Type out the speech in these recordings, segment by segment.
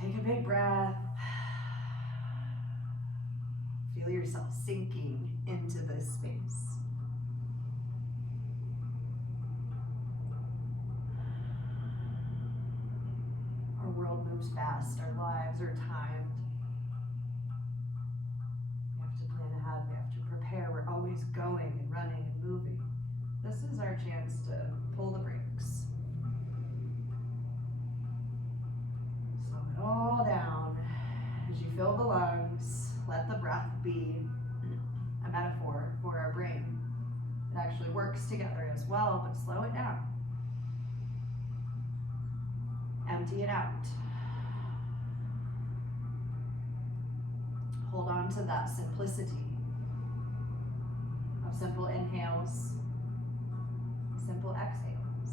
Take a big breath. Feel yourself sinking into this space. Our world moves fast, our lives are timed. We have to plan ahead, we have to prepare, we're always going and running and moving. This is our chance to pull the brakes. Slow it all down. As you fill the lungs, let the breath be a metaphor for our brain. It actually works together as well, but slow it down. Empty it out. Hold on to that simplicity of simple inhales, simple exhales.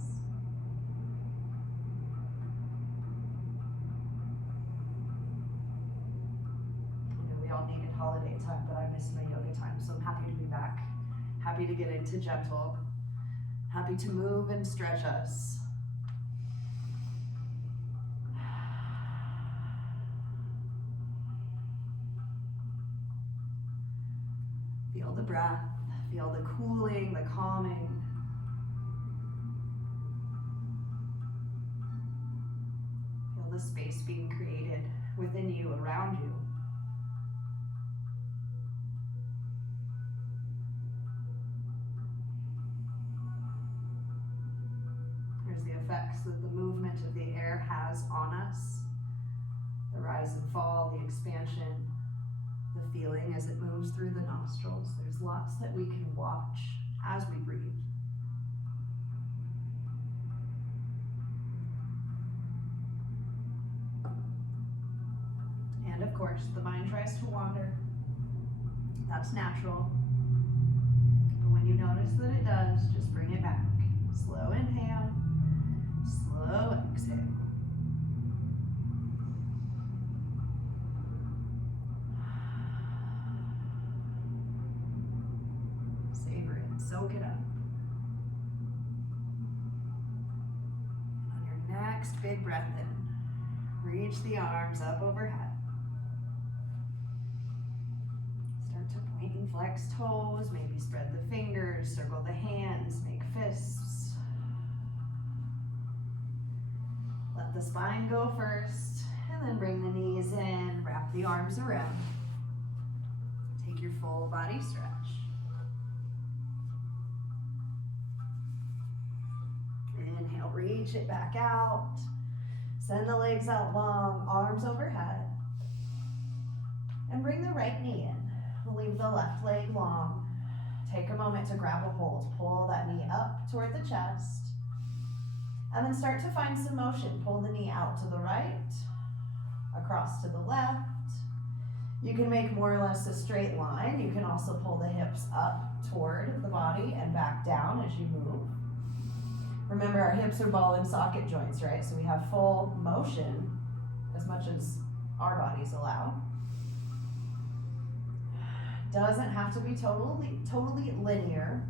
You know, we all needed holiday time, but I miss my yoga time, so I'm happy to be back. Happy to get into gentle. Happy to move and stretch us. Feel the breath, feel the cooling, the calming. Feel the space being created within you, around you. There's the effects that the movement of the air has on us. The rise and fall, the expansion, the feeling as it moves through the nostrils. There's lots that we can watch as we breathe. And of course, the mind tries to wander. That's natural. But when you notice that it does, just bring it back. Slow inhale, slow exhale. Soak it up. On your next big breath in, reach the arms up overhead. Start to point and flex toes, maybe spread the fingers, circle the hands, make fists. Let the spine go first, and then bring the knees in, wrap the arms around. Take your full body stretch. Inhale, reach it back out. Send the legs out long, arms overhead. And bring the right knee in. We'll leave the left leg long. Take a moment to grab a hold. Pull that knee up toward the chest. And then start to find some motion. Pull the knee out to the right, across to the left. You can make more or less a straight line. You can also pull the hips up toward the body and back down as you move. Remember, our hips are ball and socket joints, right? So we have full motion as much as our bodies allow. Doesn't have to be totally linear.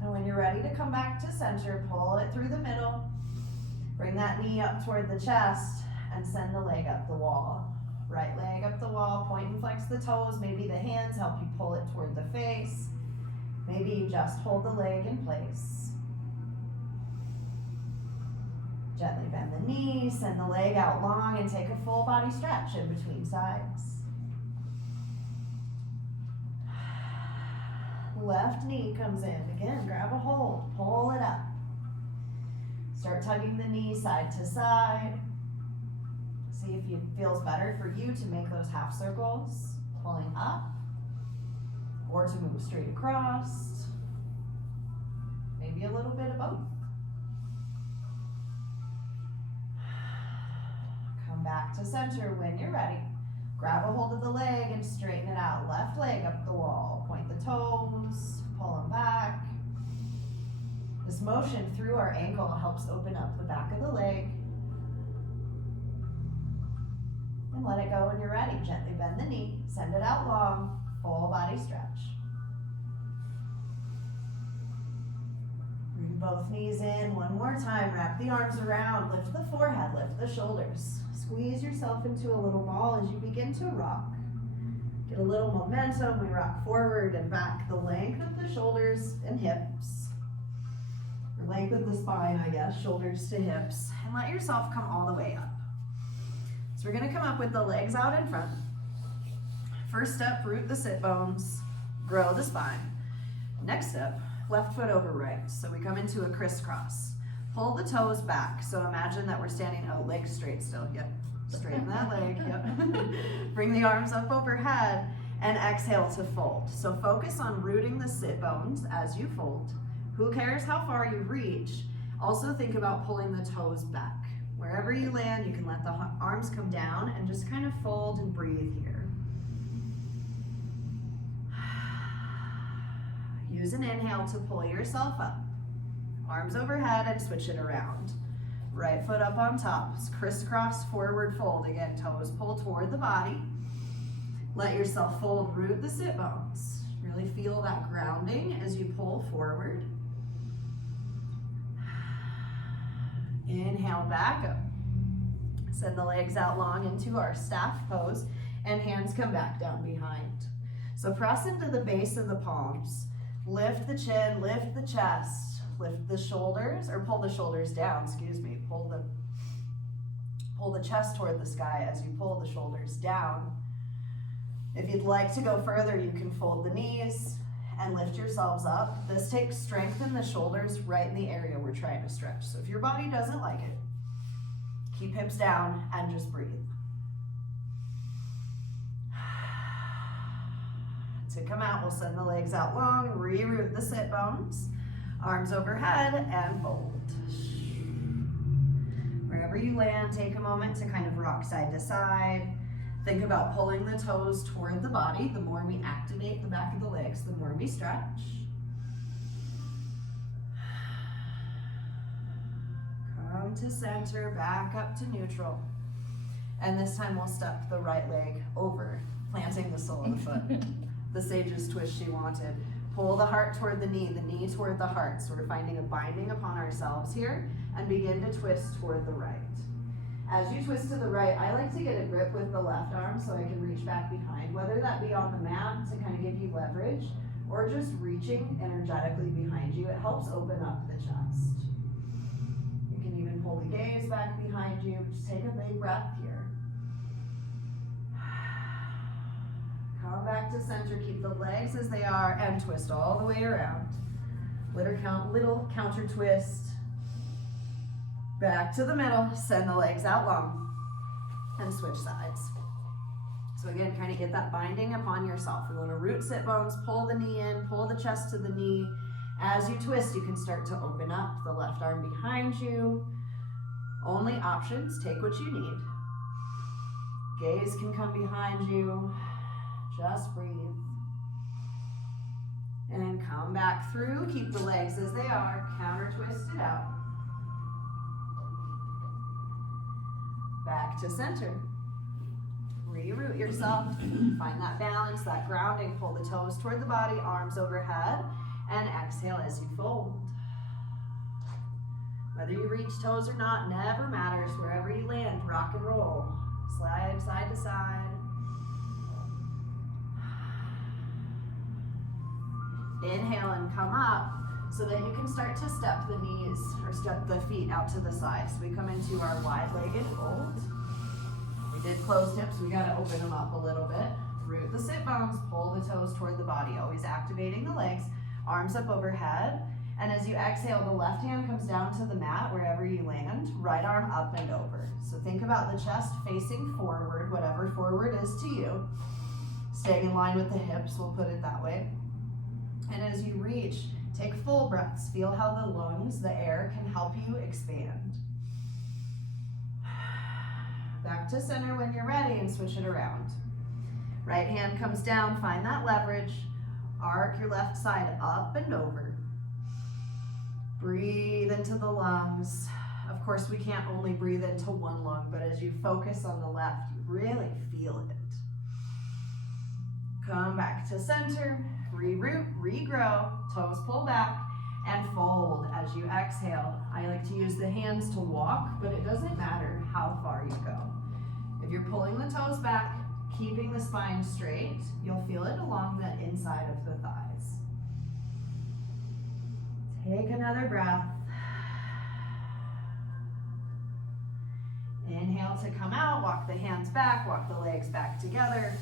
And when you're ready to come back to center, pull it through the middle. Bring that knee up toward the chest and send the leg up the wall. Right leg up the wall, point and flex the toes. Maybe the hands help you pull it toward the face. Maybe you just hold the leg in place. Gently bend the knee, send the leg out long, and take a full body stretch in between sides. Left knee comes in. Again, grab a hold, pull it up. Start tugging the knee side to side. See if it feels better for you to make those half circles, pulling up, or to move straight across. Maybe a little bit of both. Come back to center when you're ready. Grab a hold of the leg and straighten it out. Left leg up the wall. Point the toes, pull them back. This motion through our ankle helps open up the back of the leg. And let it go when you're ready. Gently bend the knee, send it out long, full body stretch. Bring both knees in one more time. Wrap the arms around, lift the forehead, lift the shoulders. squeeze yourself into a little ball as you begin to rock. Get a little momentum. We rock forward and back, the length of the shoulders and hips. Or length of the spine, I guess, shoulders to hips. And let yourself come all the way up. So we're gonna come up with the legs out in front. First step, root the sit bones, grow the spine. Next step, left foot over right. So we come into a crisscross. Pull the toes back. So imagine that we're standing, oh, legs straight still, yep. Straighten that leg, yep. Bring the arms up overhead and exhale to fold. So focus on rooting the sit bones as you fold. Who cares how far you reach? Also think about pulling the toes back. Wherever you land, you can let the arms come down and just kind of fold and breathe here. Use an inhale to pull yourself up. Arms overhead and switch it around. Right foot up on top, crisscross forward fold. Again, toes pull toward the body. Let yourself fold, root the sit bones. Really feel that grounding as you pull forward. Inhale back up. Send the legs out long into our staff pose and hands come back down behind. So press into the base of the palms. Lift the chin, lift the chest, lift the shoulders, or pull the shoulders down, excuse me. Pull the chest toward the sky as you pull the shoulders down. If you'd like to go further, you can fold the knees and lift yourselves up. This takes strength in the shoulders right in the area we're trying to stretch. So if your body doesn't like it, keep hips down and just breathe. To come out, we'll send the legs out long, re-root the sit bones, arms overhead and fold. Wherever you land, take a moment to kind of rock side to side. Think about pulling the toes toward the body. The more we activate the back of the legs, the more we stretch. Come to center, back up to neutral. And this time we'll step the right leg over, planting the sole of the foot. The sage's twist she wanted. Pull the heart toward the knee toward the heart. So we're finding a binding upon ourselves here and begin to twist toward the right. As you twist to the right, I like to get a grip with the left arm so I can reach back behind, whether that be on the mat to kind of give you leverage or just reaching energetically behind you. It helps open up the chest. You can even pull the gaze back behind you. Just take a big breath here. Come back to center, keep the legs as they are and twist all the way around. Little counter twist. Back to the middle, send the legs out long and switch sides. So again, kind of get that binding upon yourself. We want to root sit bones, pull the knee in, pull the chest to the knee. As you twist, you can start to open up the left arm behind you. Only options, take what you need. Gaze can come behind you. Just breathe. And come back through. Keep the legs as they are. Counter twist it out. Back to center. Re-root yourself. Find that balance, that grounding. Pull the toes toward the body, arms overhead, and exhale as you fold. Whether you reach toes or not, never matters. Wherever you land, rock and roll. Slide side to side. Inhale and come up so that you can start to step the knees or step the feet out to the side. So we come into our wide-legged fold. We did closed hips, we gotta open them up a little bit. Root the sit bones, pull the toes toward the body, always activating the legs, arms up overhead. And as you exhale, the left hand comes down to the mat wherever you land, right arm up and over. So think about the chest facing forward, whatever forward is to you. Staying in line with the hips, we'll put it that way. And as you reach, take full breaths. Feel how the lungs, the air, can help you expand. Back to center when you're ready and switch it around. Right hand comes down, find that leverage. Arc your left side up and over. Breathe into the lungs. Of course, we can't only breathe into one lung, but as you focus on the left, you really feel it. Come back to center. Re-root, regrow, toes pull back, and fold as you exhale. I like to use the hands to walk, but it doesn't matter how far you go. You're pulling the toes back, keeping the spine straight. You'll feel it along the inside of the thighs. Take another breath. Inhale to come out, walk the hands back, walk the legs back together,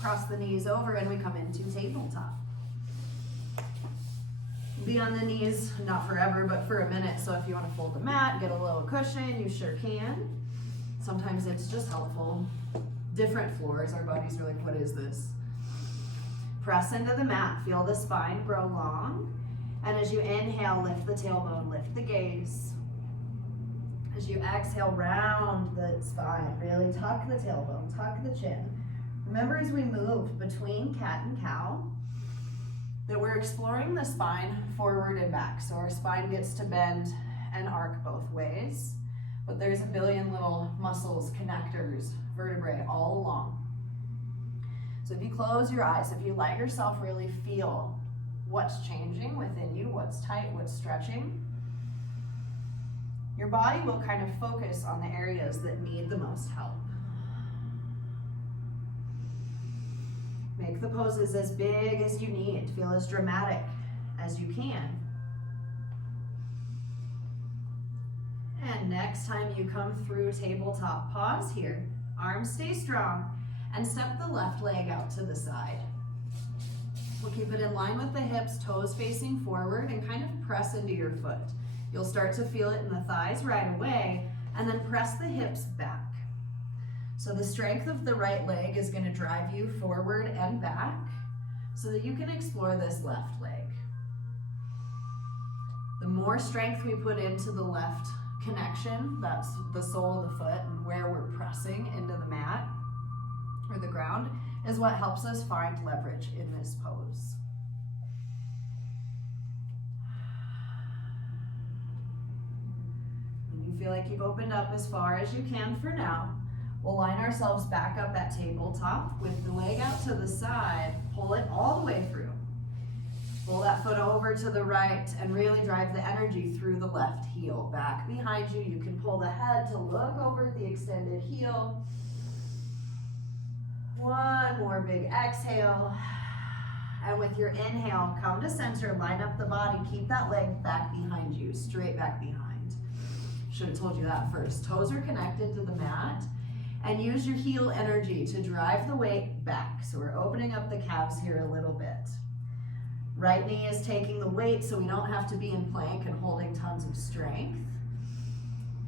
cross the knees over, and we come into tabletop. Be on the knees, not forever, but for a minute. So if you want to fold the mat, get a little cushion, you sure can. Sometimes it's just helpful. Different floors, our bodies are like, what is this? Press into the mat, feel the spine grow long. And as you inhale, lift the tailbone, lift the gaze. As you exhale, round the spine, really tuck the tailbone, tuck the chin. Remember, as we move between cat and cow, that we're exploring the spine forward and back. So our spine gets to bend and arc both ways, but there's a billion little muscles, connectors, vertebrae all along. So if you close your eyes, if you let yourself really feel what's changing within you, what's tight, what's stretching, your body will kind of focus on the areas that need the most help. Make the poses as big as you need. Feel as dramatic as you can. And next time you come through tabletop, pause here. Arms stay strong and step the left leg out to the side. We'll keep it in line with the hips, toes facing forward, and kind of press into your foot. You'll start to feel it in the thighs right away, and then press the hips back. So the strength of the right leg is going to drive you forward and back so that you can explore this left leg. The more strength we put into the left connection, that's the sole of the foot and where we're pressing into the mat or the ground, is what helps us find leverage in this pose. When you feel like you've opened up as far as you can for now, we'll line ourselves back up at tabletop with the leg out to the side, pull it all the way through. Pull that foot over to the right and really drive the energy through the left heel. Back behind you, you can pull the head to look over at the extended heel. One more big exhale. And with your inhale, come to center, line up the body, keep that leg back behind you, straight back behind. Should have told you that first. Toes are connected to the mat, and use your heel energy to drive the weight back. So we're opening up the calves here a little bit. Right knee is taking the weight so we don't have to be in plank and holding tons of strength.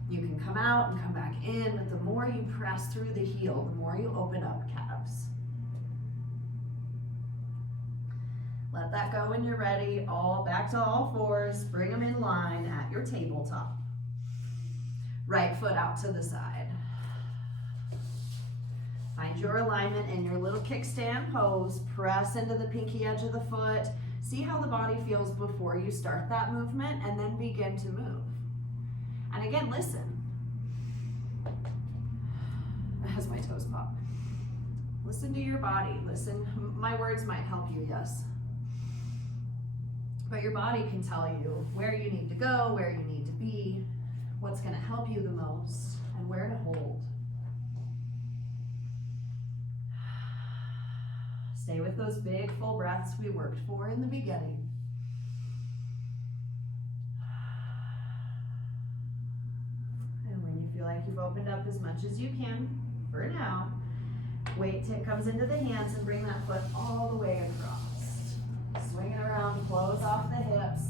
You can come out and come back in, but the more you press through the heel, the more you open up calves. Let that go when you're ready. All back to all fours. Bring them in line at your tabletop. Right foot out to the side. Find your alignment in your little kickstand pose. Press into the pinky edge of the foot. See how the body feels before you start that movement, and then begin to move. And again, listen. As my toes pop. Listen to your body. Listen. My words might help you, yes. But your body can tell you where you need to go, where you need to be, what's going to help you the most, and where to hold. Stay with those big full breaths we worked for in the beginning. And when you feel like you've opened up as much as you can, for now, weight comes into the hands and bring that foot all the way across. Swing it around, close off the hips,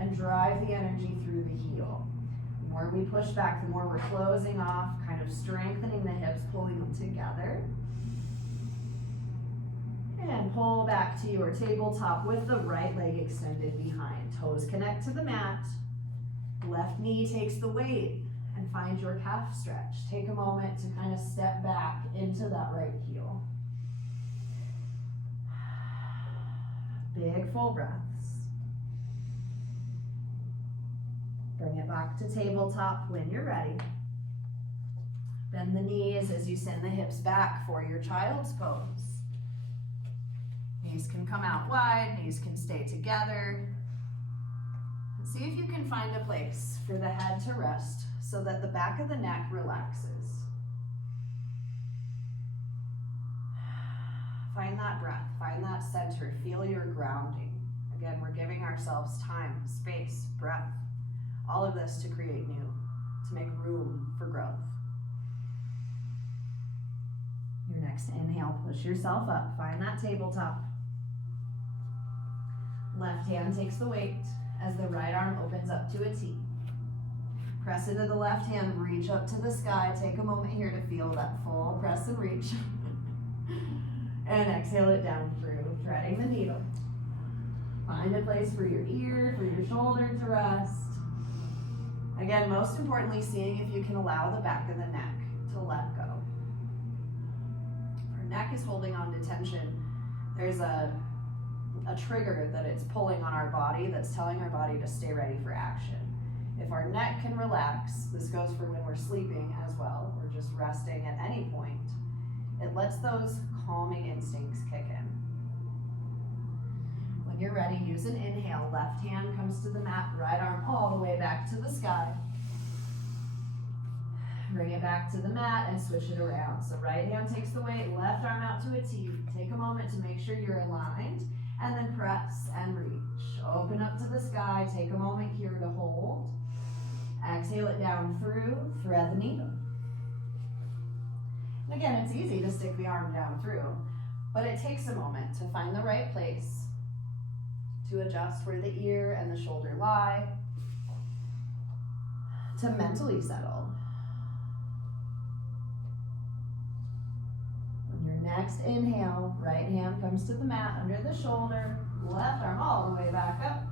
and drive the energy through the heel. The more we push back, the more we're closing off, kind of strengthening the hips, pulling them together. And pull back to your tabletop with the right leg extended behind. Toes connect to the mat. Left knee takes the weight, and find your calf stretch. Take a moment to kind of step back into that right heel. Big full breaths. Bring it back to tabletop when you're ready. Bend the knees as you send the hips back for your child's pose. Knees can come out wide, knees can stay together. And see if you can find a place for the head to rest so that the back of the neck relaxes. Find that breath, find that center, feel your grounding. Again, we're giving ourselves time, space, breath, all of this to create new, to make room for growth. Your next inhale, push yourself up, find that tabletop. Left hand takes the weight as the right arm opens up to a T. Press into the left hand, reach up to the sky. Take a moment here to feel that full press and reach. And exhale it down through, threading the needle. Find a place for your ear, for your shoulder to rest. Again, most importantly, seeing if you can allow the back of the neck to let go. If our neck is holding on to tension, there's a trigger that it's pulling on our body that's telling our body to stay ready for action. If our neck can relax, this goes for when we're sleeping as well, we're just resting at any point, it lets those calming instincts kick in. When you're ready, use an inhale. Left hand comes to the mat, right arm all the way back to the sky. Bring it back to the mat and switch it around. So right hand takes the weight, left arm out to a T. Take a moment to make sure you're aligned, and then press and reach. Open up to the sky, take a moment here to hold. Exhale it down through, thread the needle. And again, it's easy to stick the arm down through, but it takes a moment to find the right place, to adjust where the ear and the shoulder lie, to mentally settle. On your next inhale, right hand comes to the mat under the shoulder, left arm all the way back up.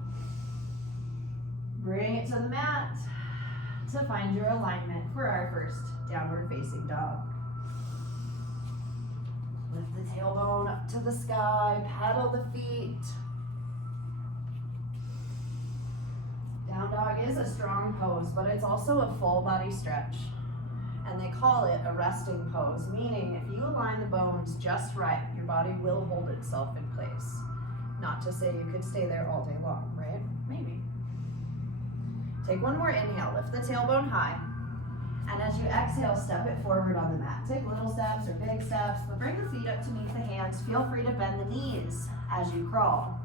Bring it to the mat to find your alignment for our first downward facing dog. Lift the tailbone up to the sky, pedal the feet. Down dog is a strong pose, but it's also a full body stretch. And they call it a resting pose, meaning if you align the bones just right, your body will hold itself in place. Not to say you could stay there all day long, right? Maybe. Take one more inhale, lift the tailbone high. And as you exhale, step it forward on the mat. Take little steps or big steps, but bring the feet up to meet the hands. Feel free to bend the knees as you crawl.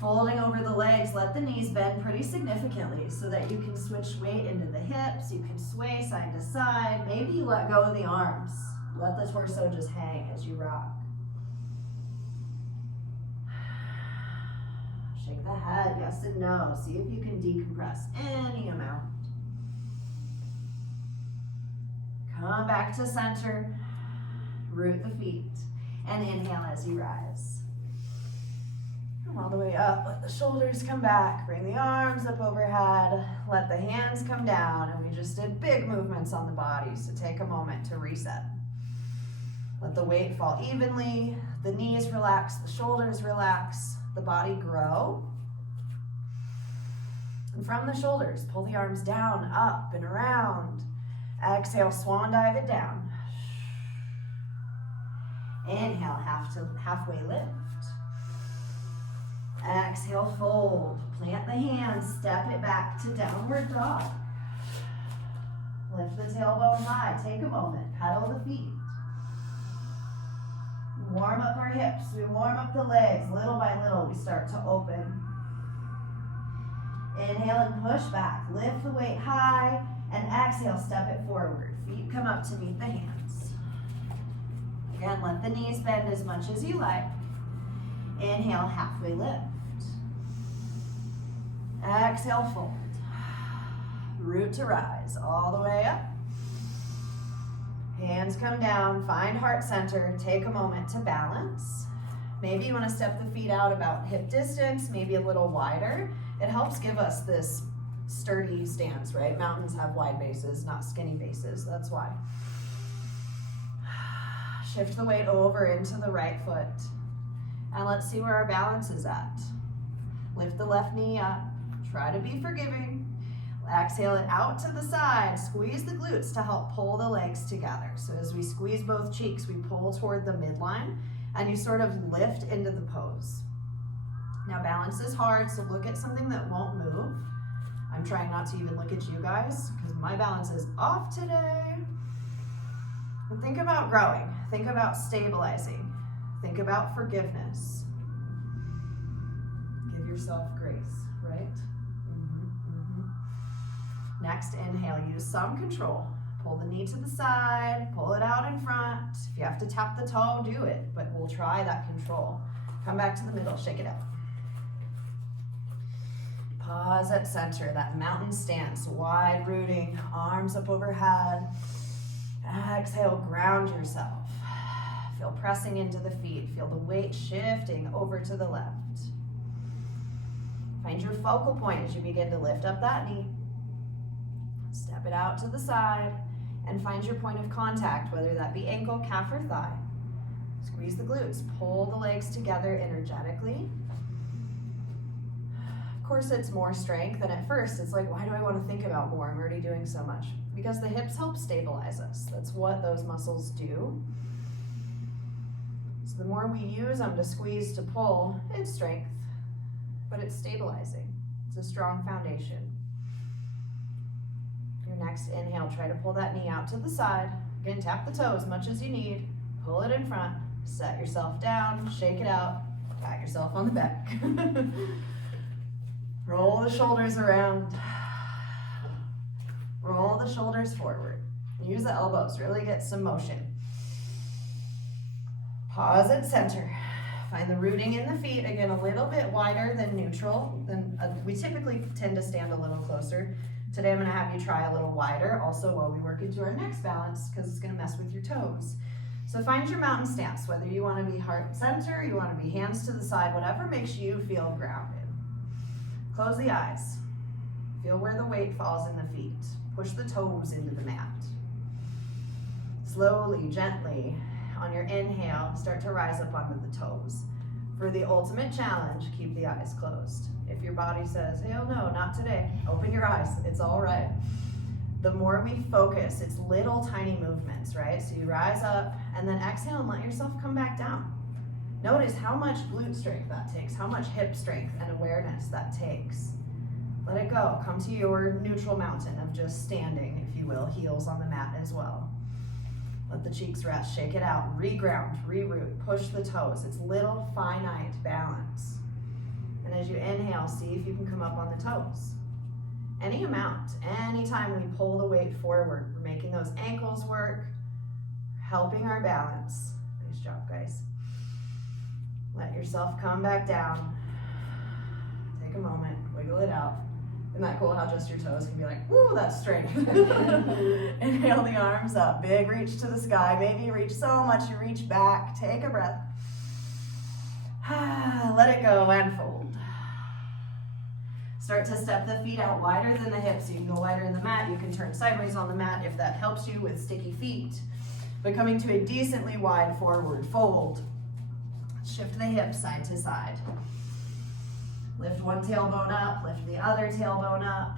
Folding over the legs, let the knees bend pretty significantly so that you can switch weight into the hips. You can sway side to side. Maybe you let go of the arms. Let the torso just hang as you rock. Shake the head, yes and no. See if you can decompress any amount. Come back to center. Root the feet. And inhale as you rise. Come all the way up. Let the shoulders come back. Bring the arms up overhead. Let the hands come down. And we just did big movements on the body. So take a moment to reset. Let the weight fall evenly. The knees relax. The shoulders relax. The body grow. And from the shoulders, pull the arms down, up and around. Exhale, swan dive it down. Inhale, halfway lift. Exhale, fold. Plant the hands, step it back to downward dog. Lift the tailbone high, take a moment, pedal the feet. Warm up our hips, we warm up the legs. Little by little, we start to open. Inhale and push back. Lift the weight high, and exhale, step it forward. Feet come up to meet the hands. Again, let the knees bend as much as you like. Inhale, halfway lift. Exhale, fold. Root to rise, all the way up. Hands come down, find heart center. Take a moment to balance. Maybe you want to step the feet out about hip distance, maybe a little wider. It helps give us this sturdy stance, right? Mountains have wide bases, not skinny bases. That's why. Shift the weight over into the right foot. And let's see where our balance is at. Lift the left knee up. Try to be forgiving. Exhale it out to the side. Squeeze the glutes to help pull the legs together. So as we squeeze both cheeks, we pull toward the midline and you sort of lift into the pose. Now balance is hard, so look at something that won't move. I'm trying not to even look at you guys because my balance is off today. And think about growing. Think about stabilizing. Think about forgiveness. Give yourself grace, right? Next, inhale, use some control. Pull the knee to the side, pull it out in front. If you have to tap the toe, do it, but we'll try that control. Come back to the middle, shake it out. Pause at center, that mountain stance, wide rooting, arms up overhead. Exhale, ground yourself. Feel pressing into the feet. Feel the weight shifting over to the left. Find your focal point as you begin to lift up that knee. Step it out to the side and find your point of contact, whether that be ankle, calf, or thigh. Squeeze the glutes. Pull the legs together energetically. Of course, it's more strength, and at first it's like, why do I want to think about more? I'm already doing so much. Because the hips help stabilize us. That's what those muscles do. So the more we use them to squeeze, to pull, it's strength, but it's stabilizing. It's a strong foundation. Your next inhale, try to pull that knee out to the side. Again, tap the toe as much as you need. Pull it in front. Set yourself down, shake it out, pat yourself on the back. Roll the shoulders around. Roll the shoulders forward. Use the elbows, really get some motion. Pause at center. Find the rooting in the feet, again, a little bit wider than neutral. We typically tend to stand a little closer. Today I'm gonna have you try a little wider, also while we work into our next balance, because it's gonna mess with your toes. So find your mountain stance, whether you wanna be heart center, you wanna be hands to the side, whatever makes you feel grounded. Close the eyes. Feel where the weight falls in the feet. Push the toes into the mat. Slowly, gently, on your inhale, start to rise up onto the toes. For the ultimate challenge, keep the eyes closed. If your body says, hell no, not today, open your eyes, it's all right. The more we focus, it's little tiny movements, right? So you rise up and then exhale and let yourself come back down. Notice how much glute strength that takes, how much hip strength and awareness that takes. Let it go. Come to your neutral mountain of just standing, if you will, heels on the mat as well. Let the cheeks rest, shake it out, reground, reroot, push the toes. It's little finite balance. And as you inhale, see if you can come up on the toes. Any amount, anytime we pull the weight forward, we're making those ankles work, helping our balance. Nice job, guys. Let yourself come back down. Take a moment, wiggle it out. Isn't that cool how just your toes can be like, woo, that's strength. Inhale the arms up, big reach to the sky. Maybe you reach so much you reach back. Take a breath. Let it go and fold. Start to step the feet out wider than the hips. You can go wider in the mat. You can turn sideways on the mat if that helps you with sticky feet. But coming to a decently wide forward fold. Shift the hips side to side. Lift one tailbone up, lift the other tailbone up.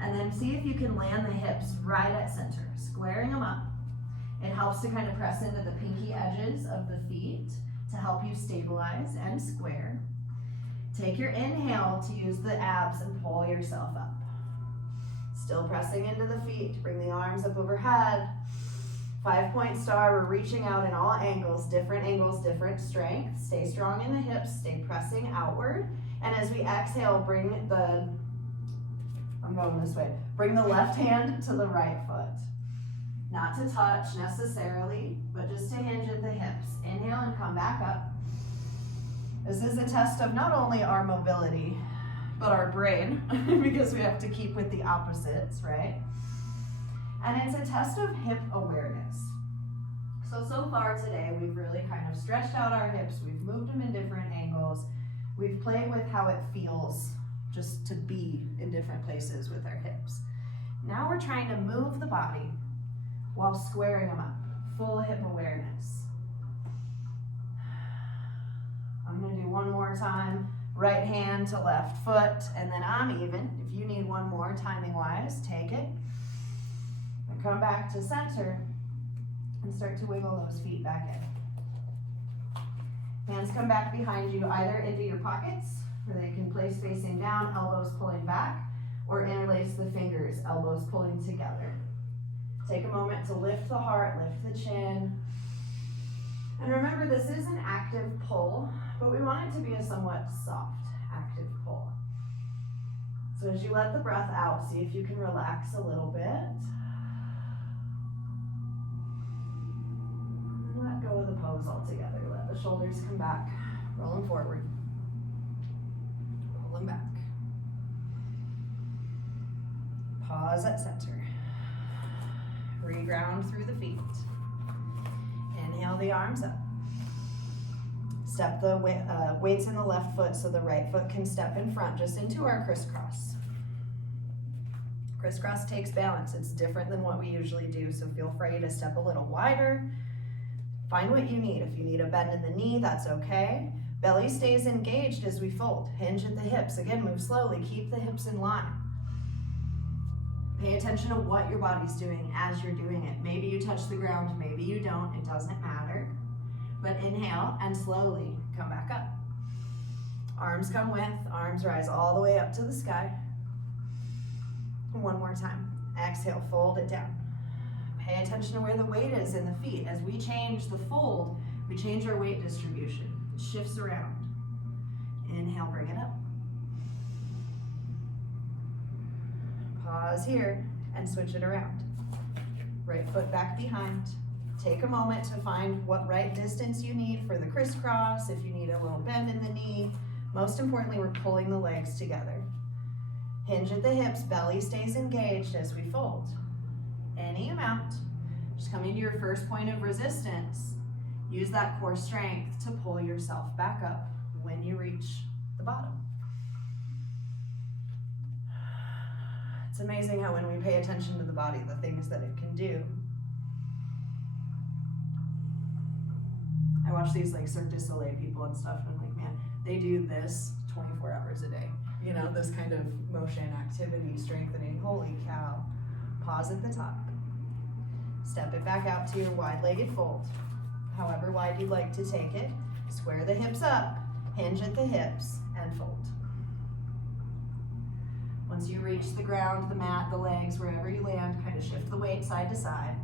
And then see if you can land the hips right at center, squaring them up. It helps to kind of press into the pinky edges of the feet to help you stabilize and square. Take your inhale to use the abs and pull yourself up. Still pressing into the feet, bring the arms up overhead. 5-point star, we're reaching out in all angles, different strength. Stay strong in the hips, stay pressing outward. And as we exhale, bring the left hand to the right foot. Not to touch necessarily, but just to hinge at the hips. Inhale and come back up. This is a test of not only our mobility, but our brain, because we have to keep with the opposites, right? And it's a test of hip awareness. So far today, we've really kind of stretched out our hips. We've moved them in different angles. We've played with how it feels just to be in different places with our hips. Now we're trying to move the body while squaring them up. Full hip awareness. I'm gonna do one more time. Right hand to left foot, and then I'm even. If you need one more timing-wise, take it. Come back to center and start to wiggle those feet back in. Hands come back behind you, either into your pockets, where they can place facing down, elbows pulling back, or interlace the fingers, elbows pulling together. Take a moment to lift the heart, lift the chin. And remember, this is an active pull, but we want it to be a somewhat soft, active pull. So as you let the breath out, see if you can relax a little bit. And let go of the pose altogether. Let the shoulders come back, roll them forward. Roll them back. Pause at center. Reground through the feet. Inhale the arms up. Step the weights in the left foot so the right foot can step in front, just into our crisscross. Crisscross takes balance. It's different than what we usually do, so feel free to step a little wider. Find what you need. If you need a bend in the knee, that's okay. Belly stays engaged as we fold. Hinge at the hips. Again, move slowly. Keep the hips in line. Pay attention to what your body's doing as you're doing it. Maybe you touch the ground, maybe you don't. It doesn't matter. But inhale and slowly come back up. Arms come with, arms rise all the way up to the sky. One more time. Exhale, fold it down. Pay attention to where the weight is in the feet. As we change the fold, we change our weight distribution. It shifts around. Inhale, bring it up. Pause here and switch it around. Right foot back behind. Take a moment to find what right distance you need for the crisscross, if you need a little bend in the knee. Most importantly, we're pulling the legs together. Hinge at the hips, belly stays engaged as we fold. Any amount. Just coming to your first point of resistance. Use that core strength to pull yourself back up when you reach the bottom. It's amazing how when we pay attention to the body, the things that it can do. I watch these like Cirque du Soleil people and stuff, and I'm like, man, they do this 24 hours a day. You know, this kind of motion, activity, strengthening, holy cow. Pause at the top. Step it back out to your wide-legged fold. However wide you'd like to take it. Square the hips up, hinge at the hips, and fold. Once you reach the ground, the mat, the legs, wherever you land, kind of shift the weight side to side.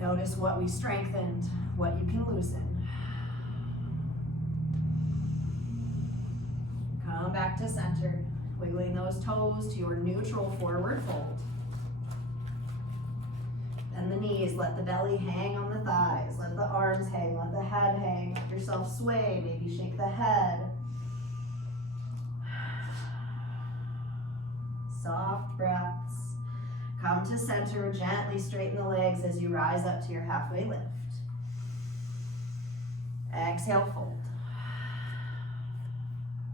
Notice what we strengthened, what you can loosen. Come back to center, wiggling those toes to your neutral forward fold. Bend the knees, let the belly hang on the thighs, let the arms hang, let the head hang, let yourself sway, maybe shake the head. Soft breaths. Come to center, gently straighten the legs as you rise up to your halfway lift. Exhale, fold.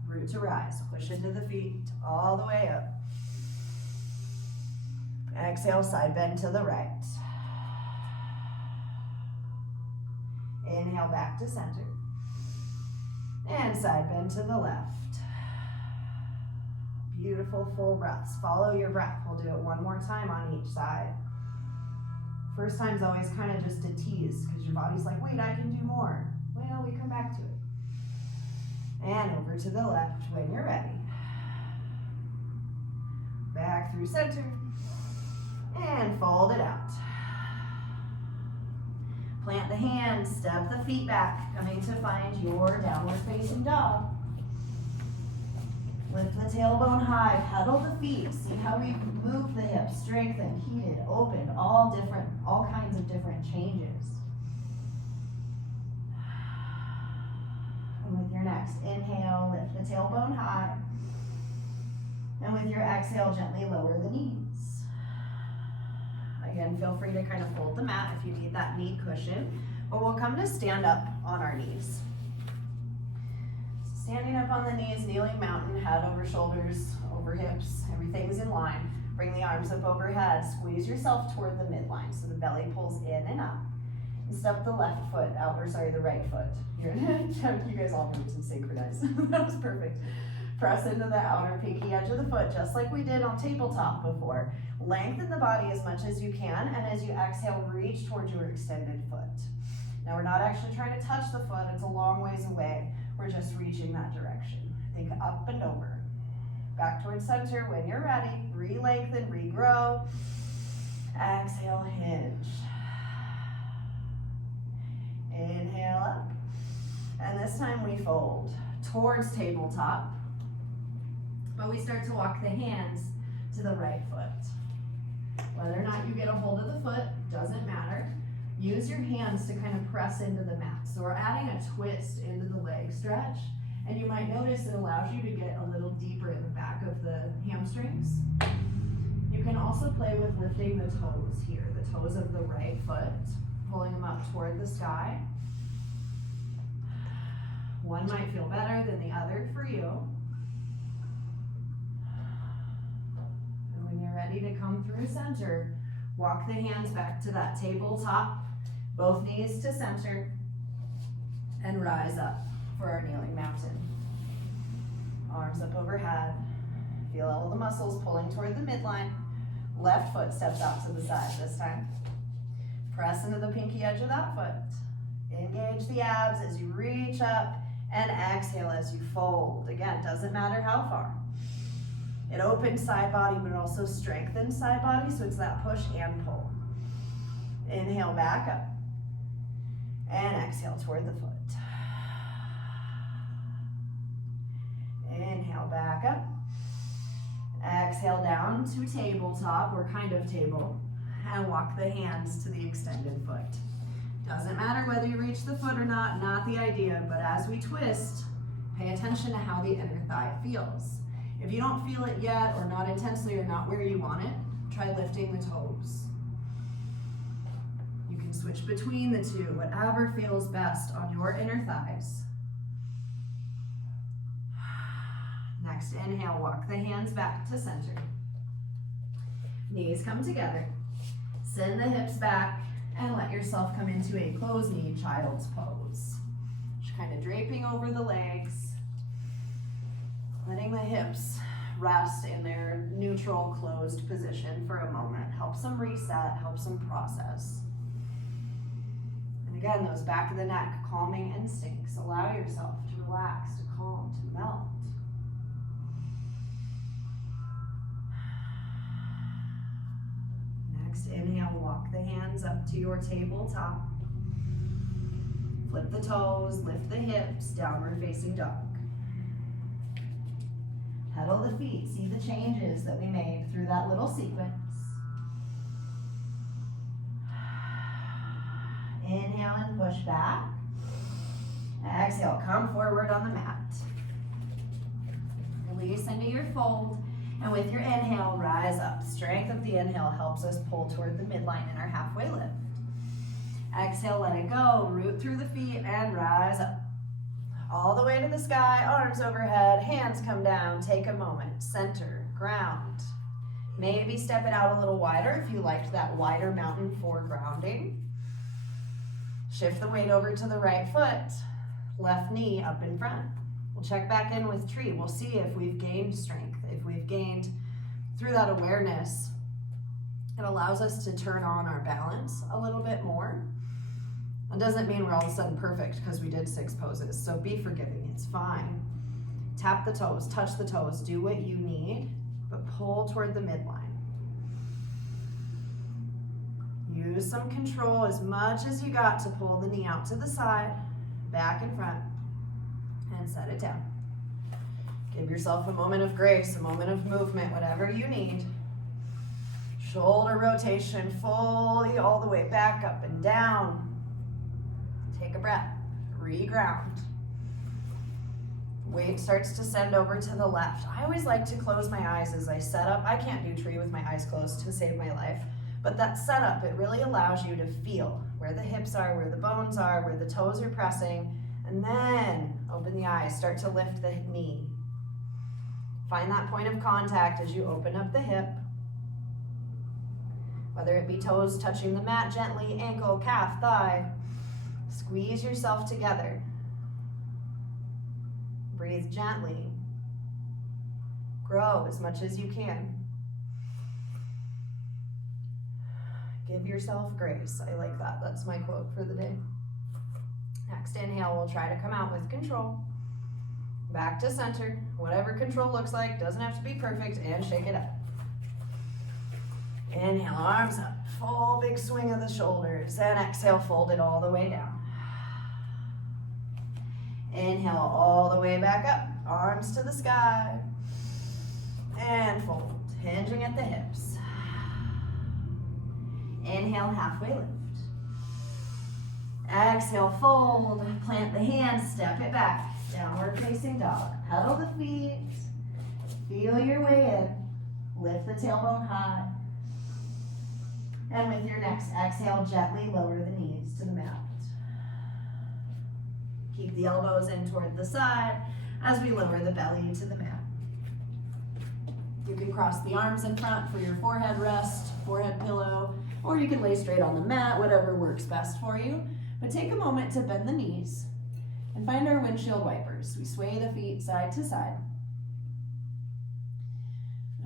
Root to rise, push into the feet all the way up. Exhale, side bend to the right. Inhale, back to center. And side bend to the left. Beautiful full breaths. Follow your breath. We'll do it one more time on each side. First time's always kind of just a tease because your body's like, wait, I can do more. Well, we come back to it. And over to the left when you're ready. Back through center. And fold it out. Plant the hands, step the feet back, coming to find your downward facing dog. Lift the tailbone high, pedal the feet. See how we move the hips, strengthened, heated, opened, all kinds of different changes. And with your next inhale, lift the tailbone high. And with your exhale, gently lower the knees. Again, feel free to kind of fold the mat if you need that knee cushion, but we'll come to stand up on our knees. Standing up on the knees, kneeling mountain, head over shoulders, over hips, everything's in line. Bring the arms up overhead, squeeze yourself toward the midline so the belly pulls in and up. And step the left foot out, the right foot. You guys all moved and synchronized. That was perfect. Press into the outer pinky edge of the foot, just like we did on tabletop before. Lengthen the body as much as you can, and as you exhale, reach towards your extended foot. Now we're not actually trying to touch the foot, it's a long ways away. We're just reaching that direction. Think up and over, back towards center. When you're ready, re-lengthen, regrow. Exhale, hinge. Inhale up. And this time we fold towards tabletop. But we start to walk the hands to the right foot. Whether or not you get a hold of the foot, doesn't matter. Use your hands to kind of press into the mat. So we're adding a twist into the leg stretch. And you might notice it allows you to get a little deeper in the back of the hamstrings. You can also play with lifting the toes here, the toes of the right foot, pulling them up toward the sky. One might feel better than the other for you. And when you're ready to come through center, walk the hands back to that tabletop, both knees to center, and rise up for our kneeling mountain. Arms up overhead. Feel all the muscles pulling toward the midline. Left foot steps out to the side this time. Press into the pinky edge of that foot. Engage the abs as you reach up, and exhale as you fold. Again, doesn't matter how far. It opens side body, but it also strengthens side body, so it's that push and pull. Inhale back up, and exhale toward the foot. Inhale back up. Exhale down to tabletop, or kind of table, and walk the hands to the extended foot. Doesn't matter whether you reach the foot or not the idea, but as we twist, pay attention to how the inner thigh feels. If you don't feel it yet, or not intensely, or not where you want it, try lifting the toes. You can switch between the two, whatever feels best on your inner thighs. Next, inhale, walk the hands back to center. Knees come together. Send the hips back and let yourself come into a closed knee child's pose. Just kind of draping over the legs, letting the hips rest in their neutral closed position for a moment. Helps them reset, helps them process. And again, those back of the neck calming instincts. Allow yourself to relax, to calm, to melt. Next, inhale, walk the hands up to your tabletop. Flip the toes, lift the hips, downward facing dog. Pedal the feet, see the changes that we made through that little sequence. Inhale and push back. Exhale, come forward on the mat. Release into your fold. And with your inhale, rise up. Strength of the inhale helps us pull toward the midline in our halfway lift. Exhale, let it go. Root through the feet and rise up. All the way to the sky, arms overhead, hands come down. Take a moment. Center, ground. Maybe step it out a little wider if you liked that wider mountain for grounding. Shift the weight over to the right foot. Left knee up in front. We'll check back in with tree. We'll see if we've gained strength, if we've gained through that awareness. It allows us to turn on our balance a little bit more. It doesn't mean we're all of a sudden perfect because we did 6 poses, so be forgiving, it's fine. Tap the toes, touch the toes, do what you need, but pull toward the midline. Use some control as much as you got to pull the knee out to the side, back and front, and set it down. Give yourself a moment of grace, a moment of movement, whatever you need. Shoulder rotation fully all the way back, up and down. Take a breath, reground. Weight starts to send over to the left. I always like to close my eyes as I set up. I can't do tree with my eyes closed to save my life, but that setup, it really allows you to feel where the hips are, where the bones are, where the toes are pressing, and then open the eyes, start to lift the knee. Find that point of contact as you open up the hip. Whether it be toes touching the mat gently, ankle, calf, thigh. Squeeze yourself together. Breathe gently. Grow as much as you can. Give yourself grace. I like that. That's my quote for the day. Next inhale, we'll try to come out with control. Back to center. Whatever control looks like, doesn't have to be perfect, and shake it up. Inhale, arms up. Full big swing of the shoulders. And exhale, fold it all the way down. Inhale all the way back up. Arms to the sky. And fold. Hinging at the hips. Inhale, halfway lift. Exhale, fold. Plant the hands, step it back. Downward facing dog. Pedal the feet. Feel your way in. Lift the tailbone high. And with your next exhale, gently lower the knees to the mat. Keep the elbows in toward the side as we lower the belly to the mat. You can cross the arms in front for your forehead rest, forehead pillow, or you can lay straight on the mat, whatever works best for you. But take a moment to bend the knees and find our windshield wipers. We sway the feet side to side.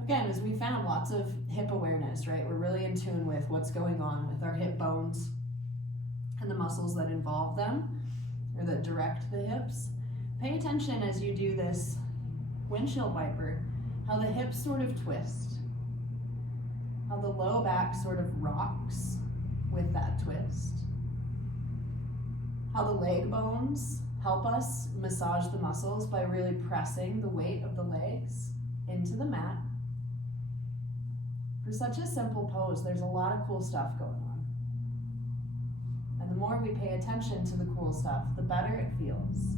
Again, as we found, lots of hip awareness, right? We're really in tune with what's going on with our hip bones and the muscles that involve them or that direct the hips. Pay attention as you do this windshield wiper, how the hips sort of twist, how the low back sort of rocks with that twist, how the leg bones help us massage the muscles by really pressing the weight of the legs into the mat. For such a simple pose, there's a lot of cool stuff going on. And the more we pay attention to the cool stuff, the better it feels.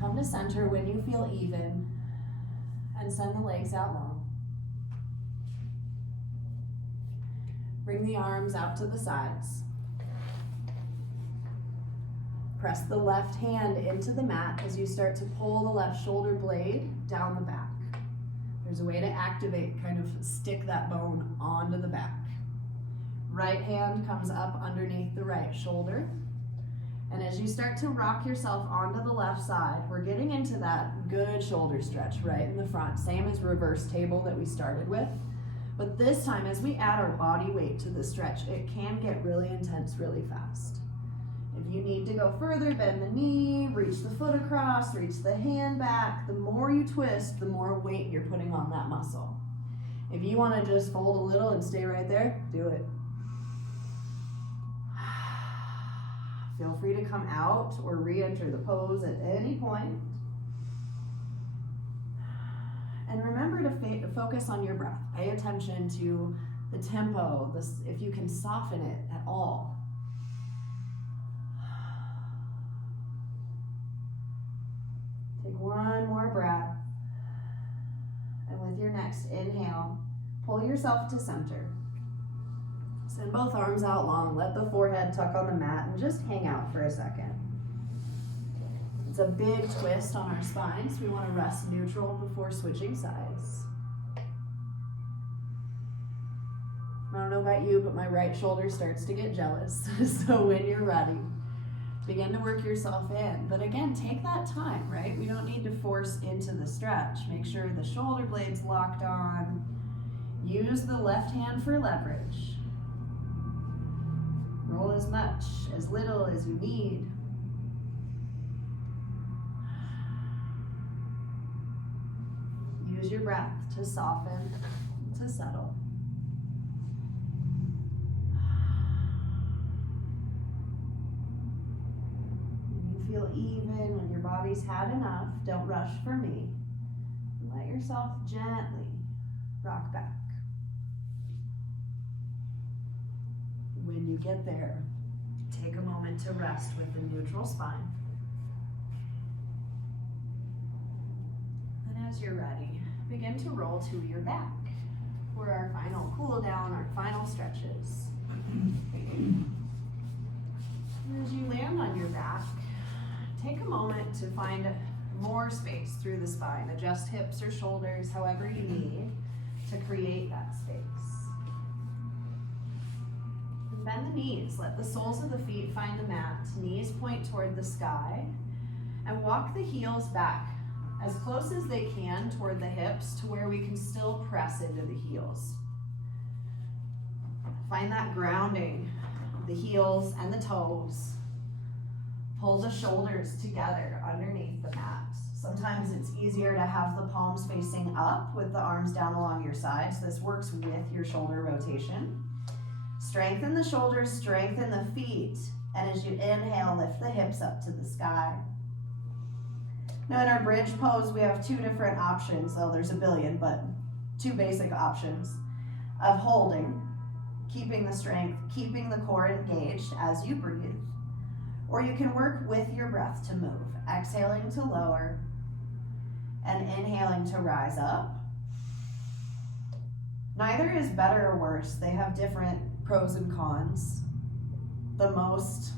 Come to center when you feel even and send the legs out long. Bring the arms out to the sides. Press the left hand into the mat as you start to pull the left shoulder blade down the back. There's a way to activate, kind of stick that bone onto the back. Right hand comes up underneath the right shoulder. And as you start to rock yourself onto the left side, we're getting into that good shoulder stretch right in the front, same as reverse table that we started with. But this time, as we add our body weight to the stretch, it can get really intense really fast. If you need to go further, bend the knee, reach the foot across, reach the hand back. The more you twist, the more weight you're putting on that muscle. If you want to just fold a little and stay right there, do it. Feel free to come out or re-enter the pose at any point. And remember to focus on your breath. Pay attention to the tempo, if you can soften it at all. Take one more breath. And with your next inhale, pull yourself to center. Send both arms out long. Let the forehead tuck on the mat and just hang out for a second. It's a big twist on our spine, so we want to rest neutral before switching sides. I don't know about you, but my right shoulder starts to get jealous. So when you're ready, begin to work yourself in. But again, take that time, right? We don't need to force into the stretch. Make sure the shoulder blade's locked on. Use the left hand for leverage. Roll as much, as little as you need. Use your breath to soften, to settle. When you feel even, when your body's had enough, don't rush for me. Let yourself gently rock back. When you get there, take a moment to rest with the neutral spine. And as you're ready, begin to roll to your back for our final cool down, our final stretches. And as you land on your back, take a moment to find more space through the spine. Adjust hips or shoulders, however you need to create that space. Bend the knees, let the soles of the feet find the mat, knees point toward the sky, and walk the heels back as close as they can toward the hips to where we can still press into the heels. Find that grounding, the heels and the toes. Pull the shoulders together underneath the mat. Sometimes it's easier to have the palms facing up with the arms down along your sides. This works with your shoulder rotation. Strengthen the shoulders, strengthen the feet. And as you inhale, lift the hips up to the sky. Now in our bridge pose, we have two different options. Well, there's a billion, but two basic options of holding, keeping the strength, keeping the core engaged as you breathe. Or you can work with your breath to move, exhaling to lower and inhaling to rise up. Neither is better or worse. They have different pros and cons. The most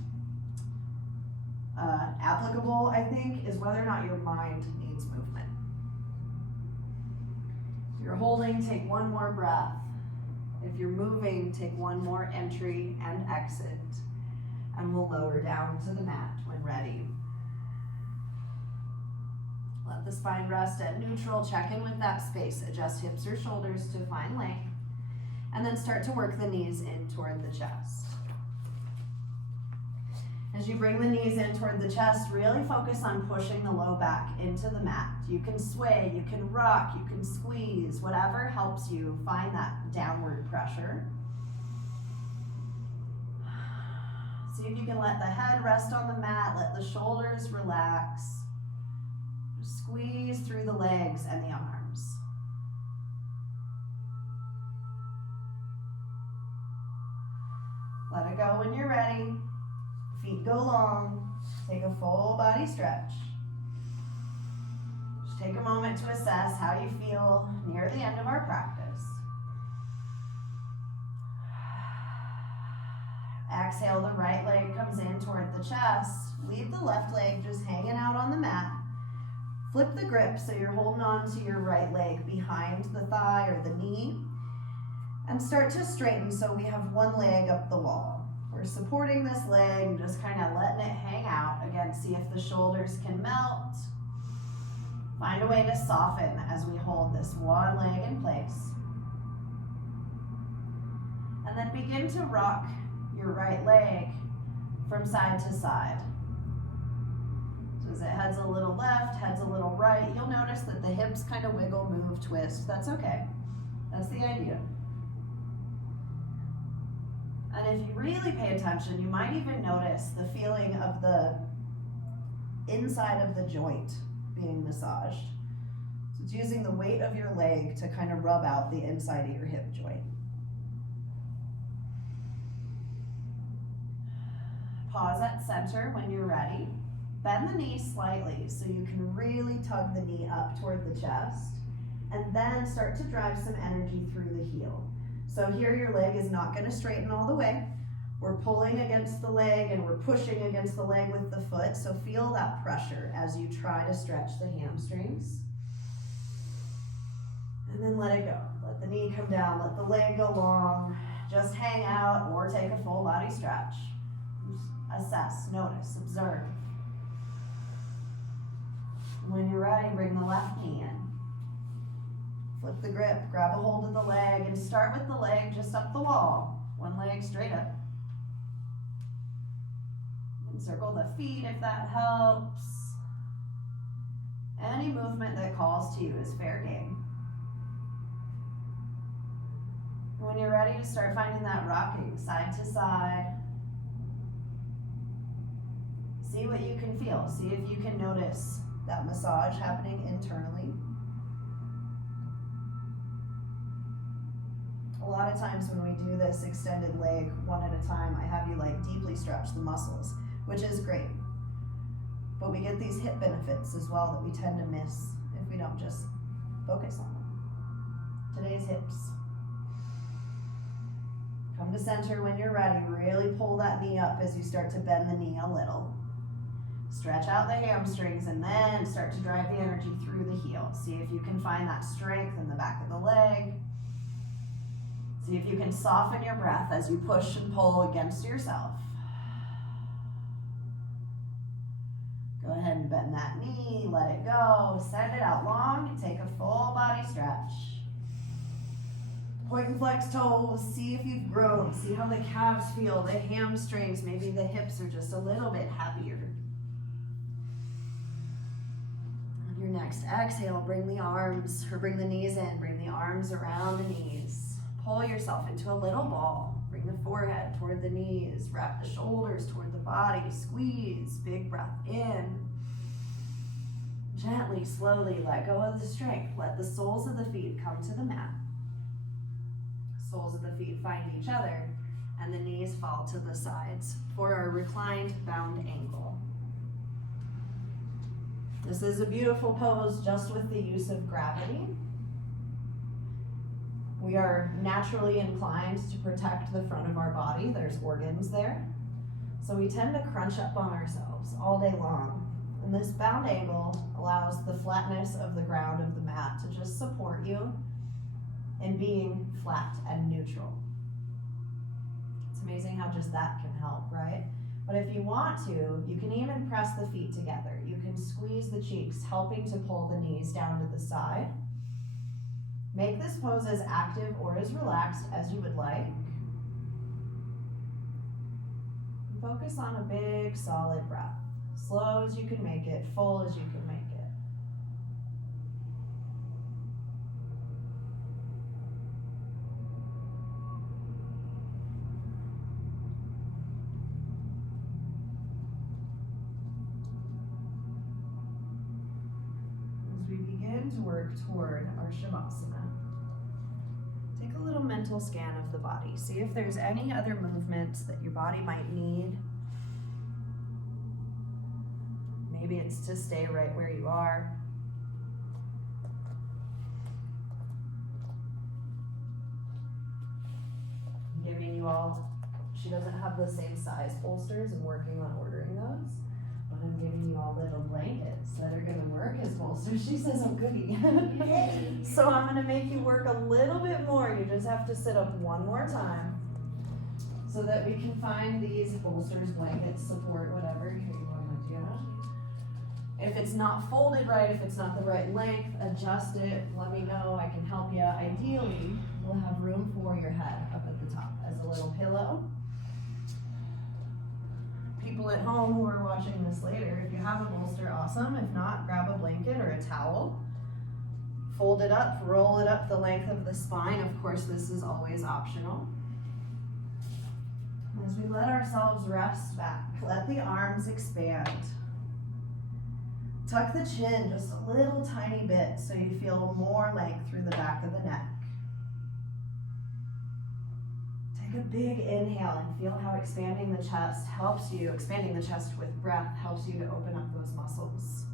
applicable, I think, is whether or not your mind needs movement. If you're holding, take one more breath. If you're moving, take one more entry and exit. And we'll lower down to the mat when ready. Let the spine rest at neutral. Check in with that space. Adjust hips or shoulders to find length. And then start to work the knees in toward the chest. As you bring the knees in toward the chest, really focus on pushing the low back into the mat. You can sway, you can rock, you can squeeze, whatever helps you find that downward pressure. See if you can let the head rest on the mat, let the shoulders relax. Squeeze through the legs and the arms. Let it go when you're ready. Feet go long. Take a full body stretch. Just take a moment to assess how you feel near the end of our practice. Exhale, the right leg comes in toward the chest. Leave the left leg just hanging out on the mat. Flip the grip so you're holding on to your right leg behind the thigh or the knee. And start to straighten so we have one leg up the wall. We're supporting this leg, just kind of letting it hang out. Again, see if the shoulders can melt. Find a way to soften as we hold this one leg in place. And then begin to rock your right leg from side to side. So as it heads a little left, heads a little right, you'll notice that the hips kind of wiggle, move, twist. That's okay. That's the idea. And if you really pay attention, you might even notice the feeling of the inside of the joint being massaged. So it's using the weight of your leg to kind of rub out the inside of your hip joint. Pause at center when you're ready. Bend the knee slightly so you can really tug the knee up toward the chest. And then start to drive some energy through the heel. So here your leg is not going to straighten all the way. We're pulling against the leg and we're pushing against the leg with the foot. So feel that pressure as you try to stretch the hamstrings. And then let it go. Let the knee come down, let the leg go long. Just hang out or take a full body stretch. Assess, notice, observe. When you're ready, bring the left knee in. Flip the grip, grab a hold of the leg, and start with the leg just up the wall. One leg straight up. And circle the feet if that helps. Any movement that calls to you is fair game. When you're ready to start finding that rocking side to side, see what you can feel. See if you can notice that massage happening internally. A lot of times when we do this extended leg one at a time, I have you like deeply stretch the muscles, which is great. But we get these hip benefits as well that we tend to miss if we don't just focus on them. Today's hips. Come to center when you're ready. Really pull that knee up as you start to bend the knee a little. Stretch out the hamstrings and then start to drive the energy through the heel. See if you can find that strength in the back of the leg. See if you can soften your breath as you push and pull against yourself. Go ahead and bend that knee, let it go, send it out long, and take a full body stretch. Point and flex toes, see if you've grown, see how the calves feel, the hamstrings, maybe the hips are just a little bit happier. next exhale, bring the arms, or bring the knees in, bring the arms around the knees. Pull yourself into a little ball. Bring the forehead toward the knees, wrap the shoulders toward the body, squeeze, big breath in. Gently, slowly let go of the strength. Let the soles of the feet come to the mat. Soles of the feet find each other, and the knees fall to the sides for our reclined bound angle. This is a beautiful pose just with the use of gravity. We are naturally inclined to protect the front of our body. There's organs there. So we tend to crunch up on ourselves all day long. And this bound angle allows the flatness of the ground of the mat to just support you in being flat and neutral. It's amazing how just that can help, right? But if you want to, you can even press the feet together. You can squeeze the cheeks, helping to pull the knees down to the side. Make this pose as active or as relaxed as you would like. Focus on a big, solid breath. Slow as you can make it, full as you can make it. As we begin to work toward our Shavasana, take a little mental scan of the body. See if there's any other movements that your body might need. Maybe it's to stay right where you are. I'm giving you all, she doesn't have the same size bolsters and working on ordering those, but I'm giving you all little blankets that are gonna work as bolsters. She says I'm cookie. So I'm gonna make you work a little bit more. You just have to sit up one more time so that we can find these bolsters, blankets, support, whatever. Here you go, my dear. If it's not folded right, if it's not the right length, adjust it, let me know, I can help you. Ideally, we'll have room for your head up at the top as a little pillow. People at home who are watching this later, if you have a bolster, awesome. If not, grab a blanket or a towel. Fold it up, roll it up the length of the spine. Of course, this is always optional. As we let ourselves rest back, let the arms expand. Tuck the chin just a little tiny bit so you feel more length through the back of the neck. Take a big inhale and feel how expanding the chest helps you, expanding the chest with breath helps you to open up those muscles.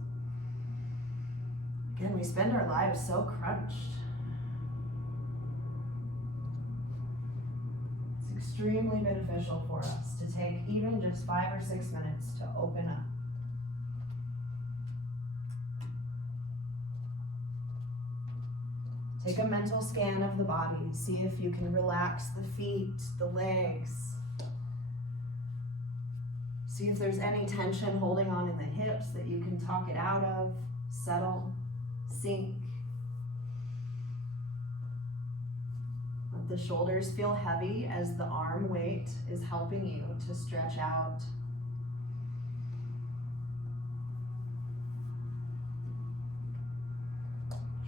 Again, we spend our lives so crunched. It's extremely beneficial for us to take even just 5 or 6 minutes to open up. Take a mental scan of the body. See if you can relax the feet, the legs. See if there's any tension holding on in the hips that you can talk it out of, settle, sink. Let the shoulders feel heavy as the arm weight is helping you to stretch out.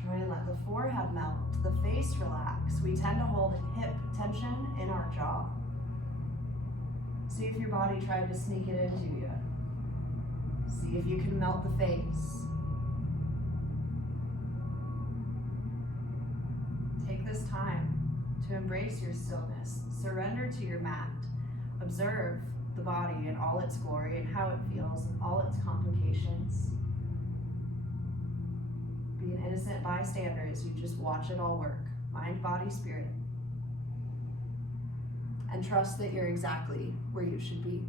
Try and let the forehead melt, the face relax. We tend to hold hip tension in our jaw. See if your body tried to sneak it into you. See if you can melt the face. Take this time to embrace your stillness. Surrender to your mat. Observe the body in all its glory and how it feels and all its complications. Be an innocent bystander as you just watch it all work. Mind, body, spirit. And trust that you're exactly where you should be.